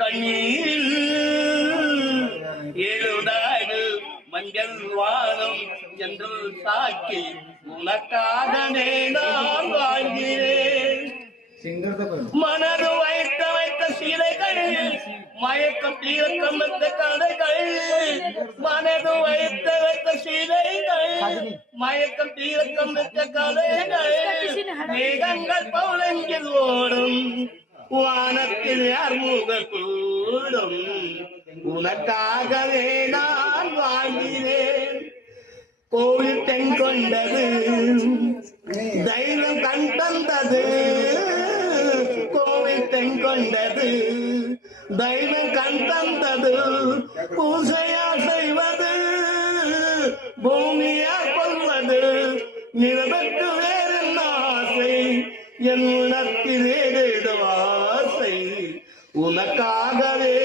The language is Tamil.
கண்ணீரில் எழுதாடு மஞ்சள் வானம் என்று சாக்கி உனக்காக நான் வாழ்கிறேன். மனது வைத்த சீலைகள் மயக்கம் தீர்க்கம் வைத்த கதைகள், மனது வைத்த சீலைகள் மயக்கம் தீர்க்கம் வைத்த கதைகள், மேகங்கள் பௌலங்கில் ஓடும் வானத்தில் யார் முக கூடும் உனக்காகவே நான் வாழ்கிறேன். கோவில் தென் கொண்டது தைரியம் கண் தந்தது, கோவில் தென் கொண்டது தைரியம் கண் தந்தது, பூசையா செய்வது பூமியா கொள்வது, நிலவுக்கு வேறு ஆசை என் உணர்த்தி வேறு ஆசை உனக்காகவே